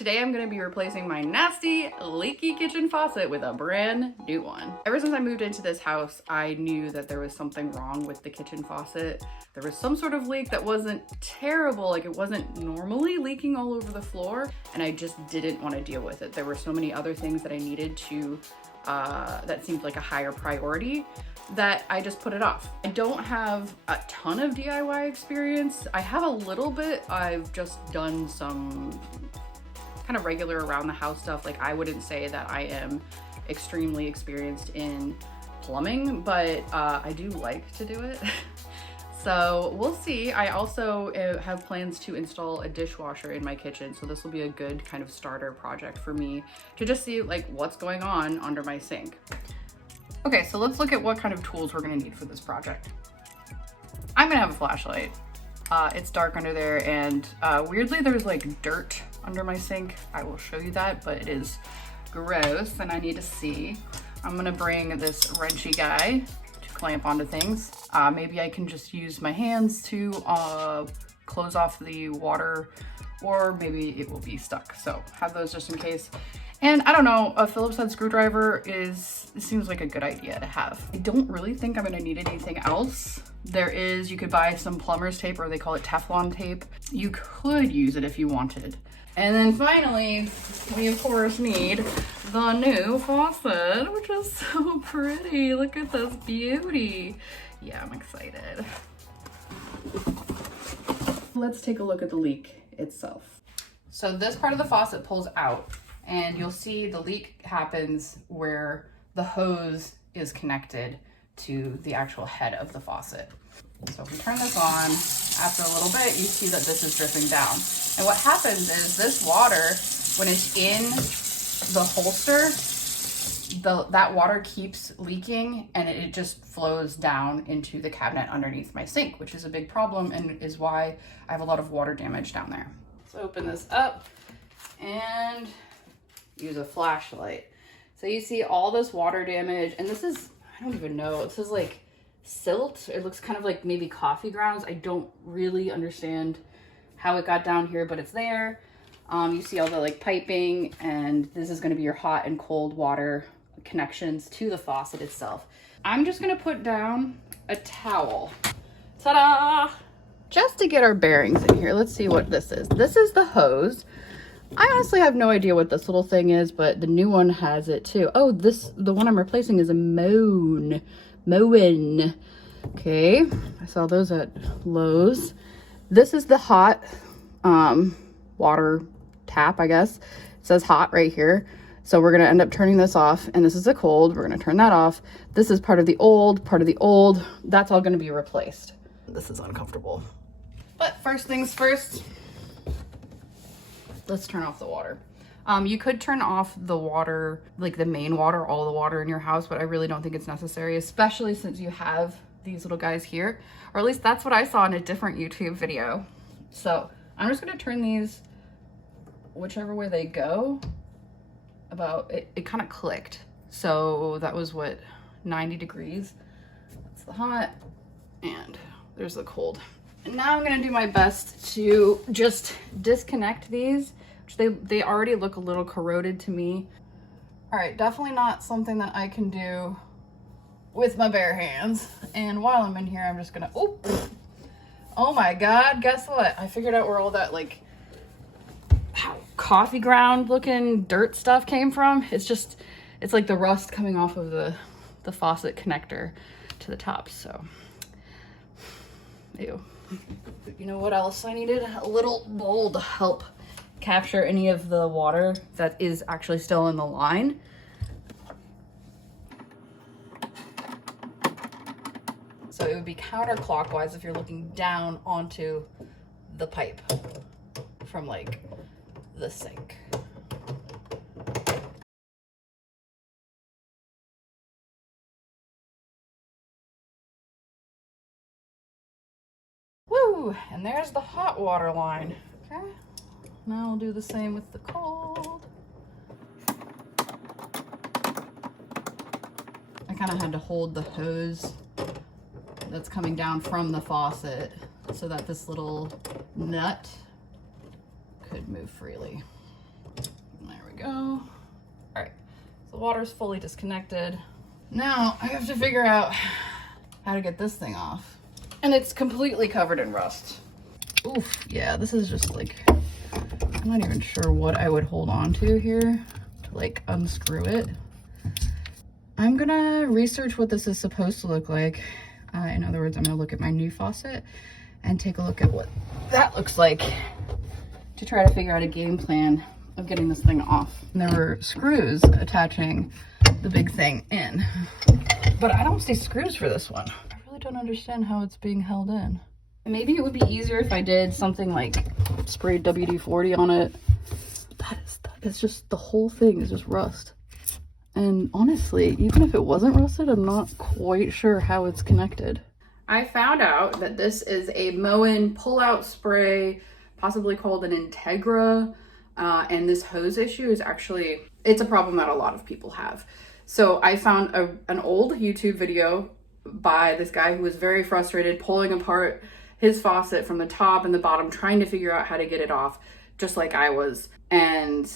Today I'm going to be replacing my nasty, leaky kitchen faucet with a brand new one. Ever since I moved into this house, I knew that there was something wrong with the kitchen faucet. There was some sort of leak that wasn't terrible, like it wasn't normally leaking all over the floor, and I just didn't want to deal with it. There were so many other things that I needed to, that seemed like a higher priority, that I just put it off. I don't have a ton of DIY experience. I have a little bit. I've just done some kind of regular around the house stuff. Like, I wouldn't say that I am extremely experienced in plumbing, but I do like to do it. So we'll see. I also have plans to install a dishwasher in my kitchen, so this will be a good kind of starter project for me to just see like what's going on under my sink. Okay, so let's look at what kind of tools we're gonna need for this project. I'm gonna have a flashlight. It's dark under there, and weirdly there's like dirt under my sink. I will show you that, but it is gross and I need to see. I'm gonna bring this wrenchy guy to clamp onto things. Maybe I can just use my hands to close off the water, or maybe it will be stuck. So have those just in case. And I don't know, a Phillips head screwdriver seems like a good idea to have. I don't really think I'm gonna need anything else. You could buy some plumber's tape, or they call it Teflon tape. You could use it if you wanted. And then finally, we of course need the new faucet, which is so pretty. Look at this beauty. Yeah, I'm excited. Let's take a look at the leak itself. So this part of the faucet pulls out, and you'll see the leak happens where the hose is connected to the actual head of the faucet. So if we turn this on, after a little bit, you see that this is dripping down. And what happens is this water, when it's in the holster, that water keeps leaking, and it just flows down into the cabinet underneath my sink, which is a big problem and is why I have a lot of water damage down there. Let's open this up and use a flashlight. So you see all this water damage, and this is, I don't even know, it says like silt. It looks kind of like maybe coffee grounds. I don't really understand how it got down here, but it's there. You see all the like piping, and this is going to be your hot and cold water connections to the faucet itself. I'm just going to put down a towel. Ta-da! Just to get our bearings in here, let's see what this is. This is the hose. I honestly have no idea what this little thing is, but the new one has it too. Oh, the one I'm replacing is a Moën. Okay, I saw those at Lowe's. This is the hot water tap, I guess. It says hot right here. So we're gonna end up turning this off, and this is a cold. We're gonna turn that off. This is part of the old. That's all gonna be replaced. This is uncomfortable. But first things first, let's turn off the water. You could turn off the water, like the main water, all the water in your house, but I really don't think it's necessary, especially since you have these little guys here, or at least that's what I saw in a different YouTube video. So I'm just gonna turn these whichever way they go. It kind of clicked. So that was what, 90 degrees. That's the hot, and there's the cold. And now I'm gonna do my best to just disconnect these. They already look a little corroded to me. All right, definitely not something that I can do with my bare hands. And while I'm in here, I'm just gonna, oh my God, guess what? I figured out where all that like coffee ground looking dirt stuff came from. It's like the rust coming off of the faucet connector to the top, so, ew. You know what else I needed? A little bowl to help capture any of the water that is actually still in the line. So it would be counterclockwise if you're looking down onto the pipe from like the sink. Woo! And there's the hot water line. Okay. Now we'll do the same with the cold. I kind of had to hold the hose that's coming down from the faucet so that this little nut could move freely. water's fully disconnected. Now I have to figure out how to get this thing off. And it's completely covered in rust. Oof, yeah, this is just like, I'm not even sure what I would hold on to here to like unscrew it. I'm gonna research what this is supposed to look like. In other words, I'm gonna look at my new faucet and take a look at what that looks like to try to figure out a game plan of getting this thing off. And there were screws attaching the big thing in, but I don't see screws for this one. I really don't understand how it's being held in. Maybe it would be easier if I did something like sprayed WD-40 on it. It's just, the whole thing is just rust. And honestly, even if it wasn't rusted, I'm not quite sure how it's connected. I found out that this is a Moën pull-out spray, possibly called an Integra. And this hose issue is actually, it's a problem that a lot of people have. So I found an old YouTube video by this guy who was very frustrated pulling apart his faucet from the top and the bottom, trying to figure out how to get it off, just like I was. And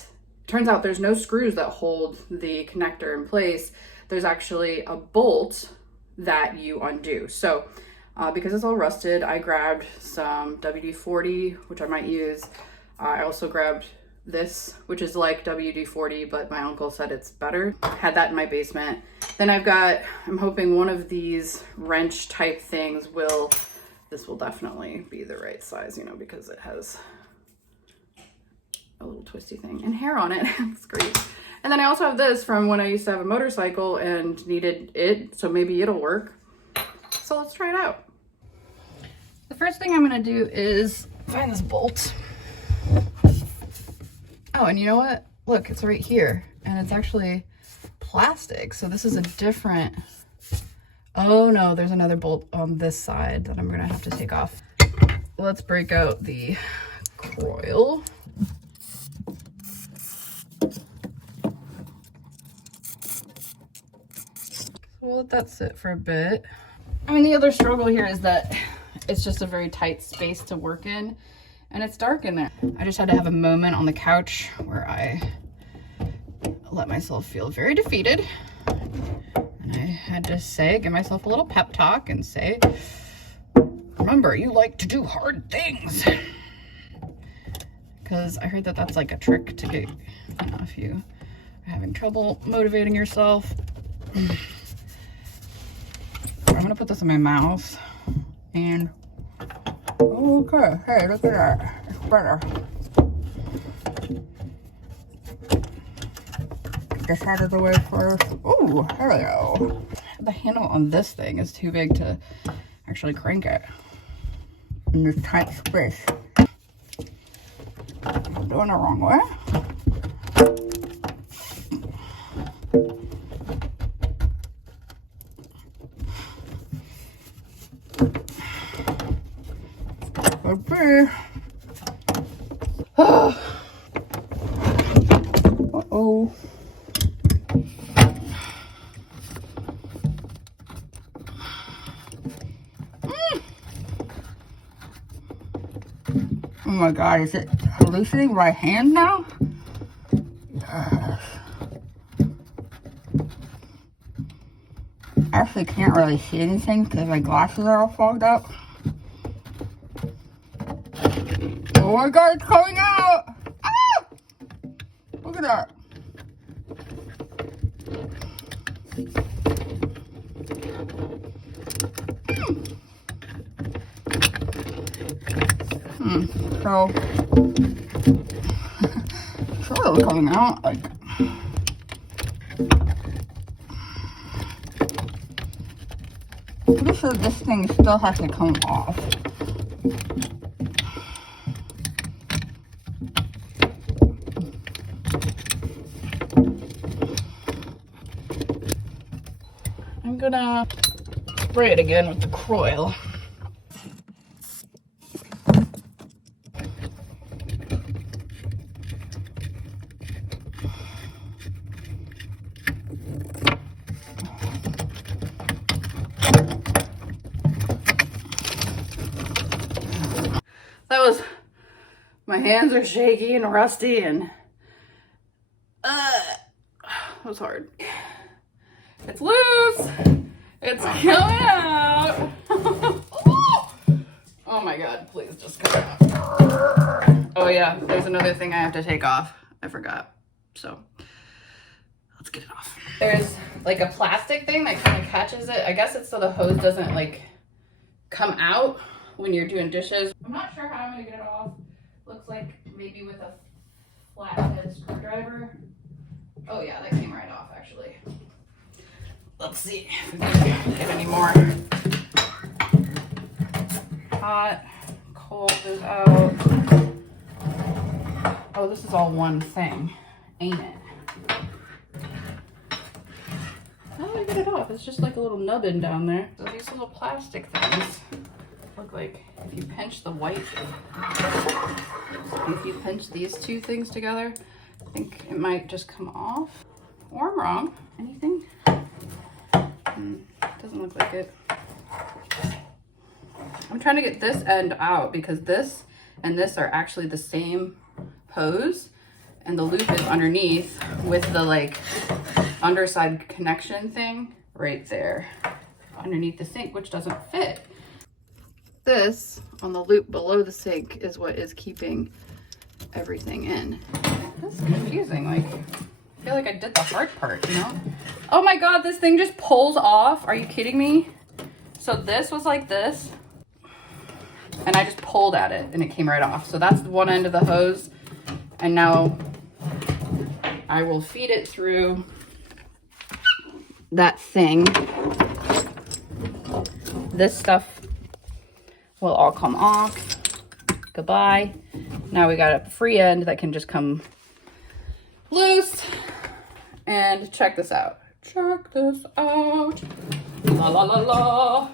turns out there's no screws that hold the connector in place. There's actually a bolt that you undo. So because it's all rusted, I grabbed some WD-40, which I might use. I also grabbed this, which is like WD-40, but my uncle said it's better. Had that in my basement. Then I'm hoping one of these wrench type things this will definitely be the right size, you know, because it has a little twisty thing and hair on it. It's great. And then I also have this from when I used to have a motorcycle and needed it, so maybe it'll work. So let's try it out. The first thing I'm gonna do is find this bolt. Oh, and you know what? Look, it's right here, and it's actually plastic. So this is a different, oh no, there's another bolt on this side that I'm gonna have to take off. Let's break out the coil. We'll let that sit for a bit. I mean, the other struggle here is that it's just a very tight space to work in, and it's dark in there. I just had to have a moment on the couch where I let myself feel very defeated. And I had to give myself a little pep talk and say, remember, you like to do hard things. Because I heard that that's like a trick to get, you know, if you are having trouble motivating yourself. I'm gonna put this in my mouth and okay, hey, look at that, it's better. Get this out of the way first. Oh, there we go. The handle on this thing is too big to actually crank it in this tight space. I'm doing it the wrong way. Okay. Uh-oh. Oh my God, is it loosening my hand now? Yes. I actually can't really see anything because my glasses are all fogged up. Oh my God, it's coming out! Ah! Look at that. So, sort of coming out, like, pretty sure this thing still has to come off. I'm gonna spray it again with the coil. My hands are shaky and rusty and that was hard. It's loose. It's coming out. Oh my God, please just come out. Oh yeah, there's another thing I have to take off. I forgot. So let's get it off. There's like a plastic thing that kind of catches it. I guess it's so the hose doesn't like come out when you're doing dishes. I'm not sure how I'm gonna get it off. Looks like maybe with a flathead screwdriver. Oh yeah, that came right off actually. Let's see if we can get any more. Hot, cold is out. Oh, this is all one thing, ain't it? How do I get it off? It's just like a little nubbin down there. So these little plastic things look like if you pinch the white, if you pinch these two things together, I think it might just come off. Or I'm wrong. Anything? Doesn't look like it. I'm trying to get this end out because this and this are actually the same hose, and the loop is underneath with the like underside connection thing right there underneath the sink, which doesn't fit. This on the loop below the sink is what is keeping everything in. That's confusing. Like, I feel like I did the hard part, you know? Oh my God, this thing just pulls off. Are you kidding me? So this was like this, and I just pulled at it and it came right off. So that's one end of the hose. And now I will feed it through that thing. This stuff will all come off. Goodbye. Now we got a free end that can just come loose. And check this out. Check this out. La la la la.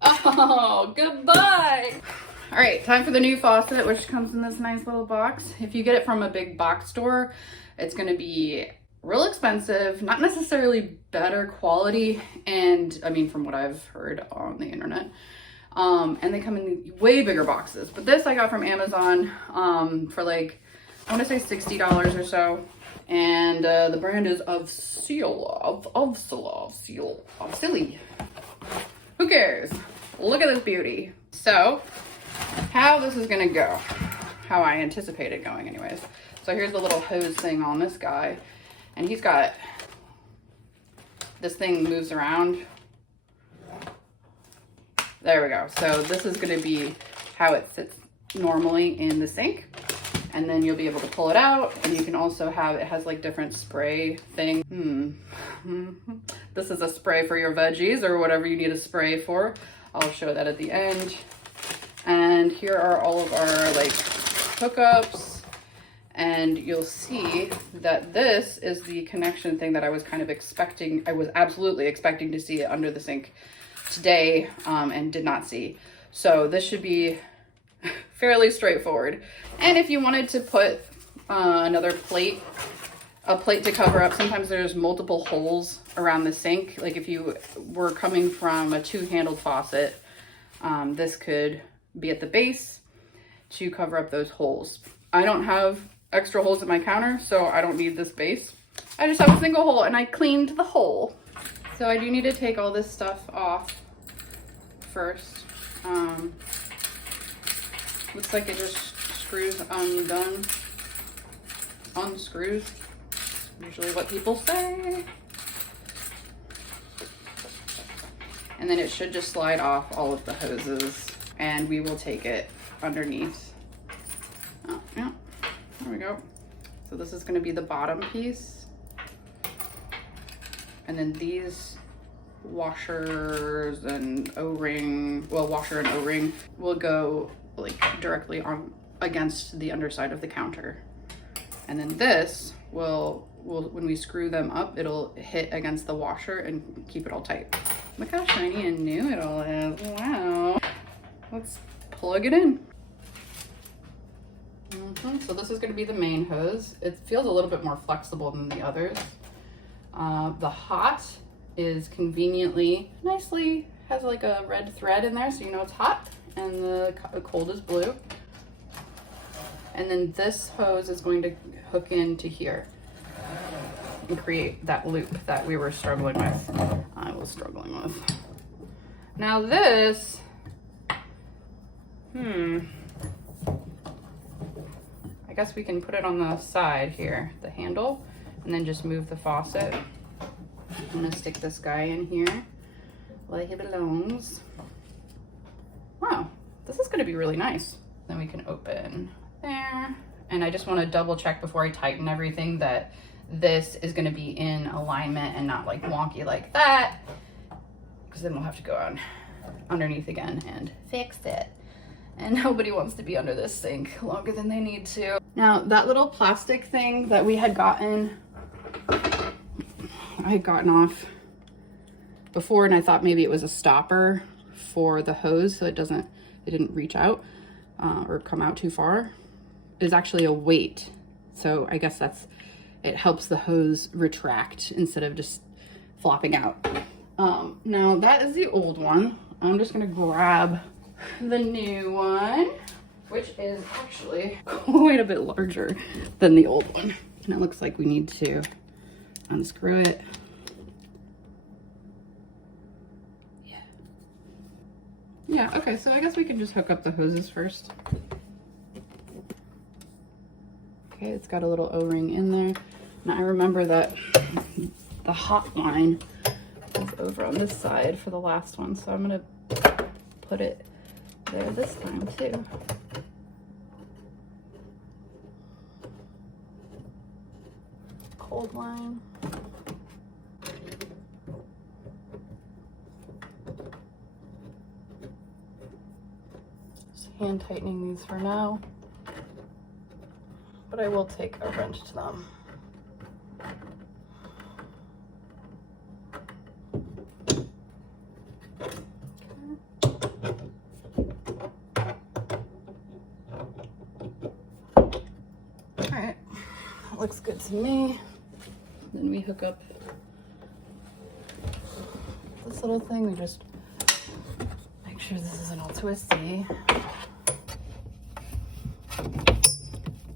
Oh, goodbye. All right, time for the new faucet, which comes in this nice little box. If you get it from a big box store, it's gonna be real expensive, not necessarily better quality, and I mean, from what I've heard on the internet. And they come in way bigger boxes. But this I got from Amazon for like, I wanna say $60 or so. And the brand is of Silly. Who cares? Look at this beauty. So, how this is gonna go, how I anticipate it going anyways. So here's the little hose thing on this guy, and he's got, this thing moves around. There we go. So this is gonna be how it sits normally in the sink. And then you'll be able to pull it out, and you can also have, it has like different spray thing. This is a spray for your veggies or whatever you need a spray for. I'll show that at the end. And here are all of our like hookups, and you'll see that this is the connection thing that I was kind of expecting. I was absolutely expecting to see it under the sink today and did not see. So this should be fairly straightforward. And if you wanted to put another plate, a plate to cover up, sometimes there's multiple holes around the sink. Like if you were coming from a two-handled faucet, this could be at the base to cover up those holes. I don't have extra holes at my counter, so I don't need this base. I just have a single hole, and I cleaned the hole. So I do need to take all this stuff off first. Looks like it just screws undone. Unscrews. Usually what people say. And then it should just slide off all of the hoses, and we will take it underneath. Oh, yeah, there we go. So this is gonna be the bottom piece. And then these washers and O-ring, well, washer and O-ring will go like directly on against the underside of the counter. And then this will when we screw them up, it'll hit against the washer and keep it all tight. Look how shiny and new it all is. Wow. Let's plug it in. So this is going to be the main hose. It feels a little bit more flexible than the others. The hot is conveniently, nicely, has like a red thread in there so you know it's hot, and the cold is blue. And then this hose is going to hook into here. and create that loop that we were struggling with. I was struggling with. Now this, I guess we can put it on the side here, the handle, and then just move the faucet. I'm gonna stick this guy in here like it belongs. Wow, this is gonna be really nice. Then we can open there. And I just wanna double check before I tighten everything that this is gonna be in alignment and not like wonky like that, because then we'll have to go on underneath again and fix it. And nobody wants to be under this sink longer than they need to. Now that little plastic thing that we had gotten, I had gotten off before, and I thought maybe it was a stopper for the hose so it didn't reach out or come out too far. It's actually a weight. So I guess it helps the hose retract instead of just flopping out. Now that is the old one. I'm just gonna grab the new one, which is actually quite a bit larger than the old one. And it looks like we need to unscrew it. Yeah, okay, so I guess we can just hook up the hoses first. Okay, it's got a little O-ring in there. Now I remember that the hot line is over on this side for the last one, so I'm gonna put it there this time too. Cold line. Just hand tightening these for now, but I will take a wrench to them. Looks good to me. Then we hook up this little thing. We just make sure this isn't all twisty.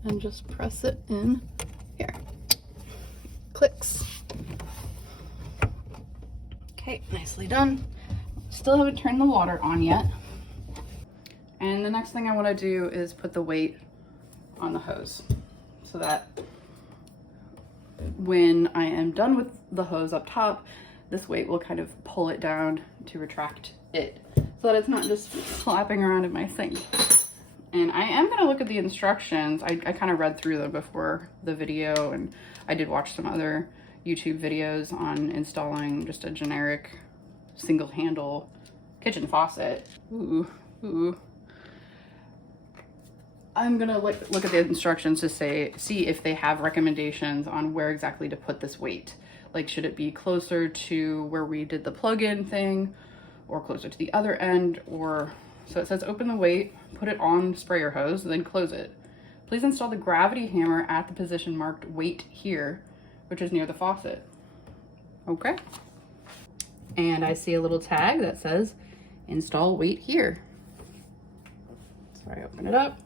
And just press it in here. Clicks. Okay, nicely done. Still haven't turned the water on yet. And the next thing I want to do is put the weight on the hose so that when I am done with the hose up top, this weight will kind of pull it down to retract it so that it's not just flapping around in my sink. And I am going to look at the instructions. I kind of read through them before the video, and I did watch some other YouTube videos on installing just a generic single handle kitchen faucet. Ooh. I'm gonna look at the instructions to see if they have recommendations on where exactly to put this weight. Like, should it be closer to where we did the plug-in thing, or closer to the other end, or so it says open the weight, put it on sprayer hose, then close it. Please install the gravity hammer at the position marked weight here, which is near the faucet. Okay. And I see a little tag that says install weight here. So I open it up.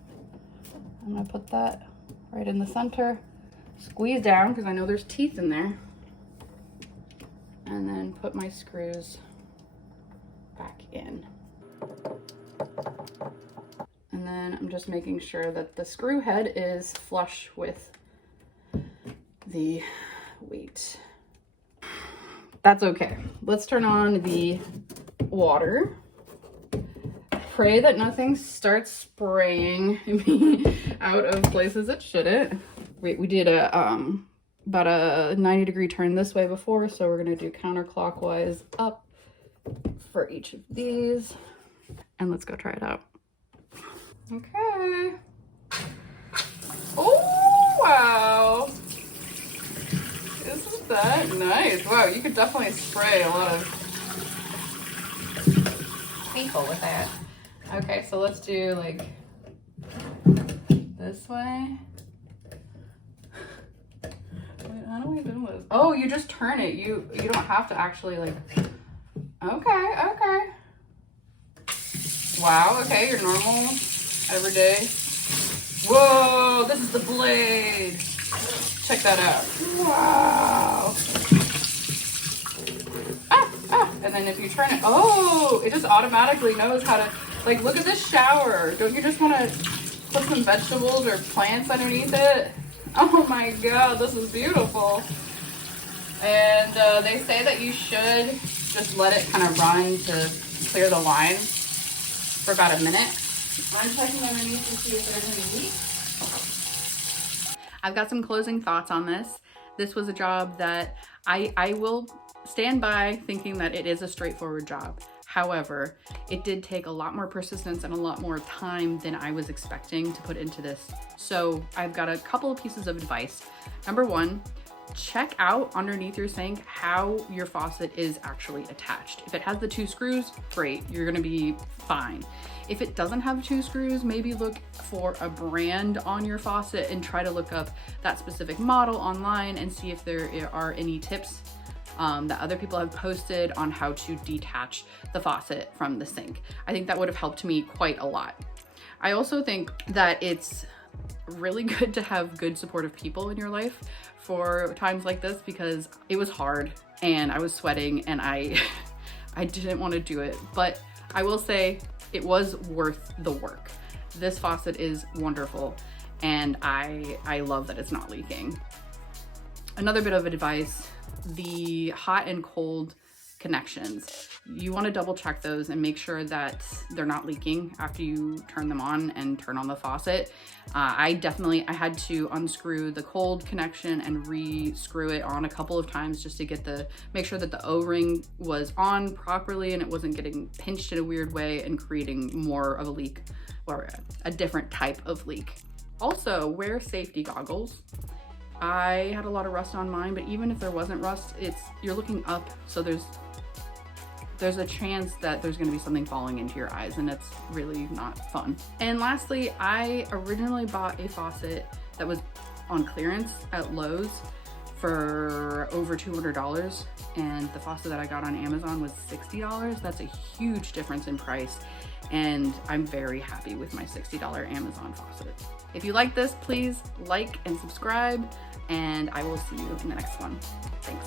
I'm gonna put that right in the center, squeeze down because I know there's teeth in there, and then put my screws back in. And then I'm just making sure that the screw head is flush with the weight. That's okay. Let's turn on the water. Pray that nothing starts spraying me out of places it shouldn't. We did about a 90-degree turn this way before, so we're gonna do counterclockwise up for each of these. And let's go try it out. Okay. Oh, wow. Isn't that nice? Wow, you could definitely spray a lot of people with that. Okay, so let's do like this way. Wait, how do we do this? Oh, you just turn it. You don't have to actually like, okay. Wow, okay, your normal, everyday. Whoa, this is the blade. Check that out. Wow. then if you turn it, oh, it just automatically knows how to, like, look at this shower. Don't you just want to put some vegetables or plants underneath it? Oh my God, this is beautiful. And they say that you should just let it kind of run to clear the line for about a minute. I'm checking underneath to see if there's any leaks. I've got some closing thoughts on this. This was a job that I will stand by thinking that it is a straightforward job. However, it did take a lot more persistence and a lot more time than I was expecting to put into this. So I've got a couple of pieces of advice. Number one, check out underneath your sink how your faucet is actually attached. If it has the 2 screws, great, you're gonna be fine. If it doesn't have 2 screws, maybe look for a brand on your faucet and try to look up that specific model online and see if there are any tips that other people have posted on how to detach the faucet from the sink. I think that would have helped me quite a lot. I also think that it's really good to have good supportive people in your life for times like this, because it was hard and I was sweating and I didn't want to do it, but I will say it was worth the work. This faucet is wonderful and I love that it's not leaking. Another bit of advice, the hot and cold connections. You want to double check those and make sure that they're not leaking after you turn them on and turn on the faucet. I had to unscrew the cold connection and re-screw it on a couple of times just to make sure that the O-ring was on properly and it wasn't getting pinched in a weird way and creating more of a leak or a different type of leak. Also, wear safety goggles. I had a lot of rust on mine, but even if there wasn't rust, you're looking up, so there's a chance that there's going to be something falling into your eyes, and it's really not fun. And lastly, I originally bought a faucet that was on clearance at Lowe's for over $200, and the faucet that I got on Amazon was $60. That's a huge difference in price, and I'm very happy with my $60 Amazon faucet. If you like this, please like and subscribe, and I will see you in the next one. Thanks.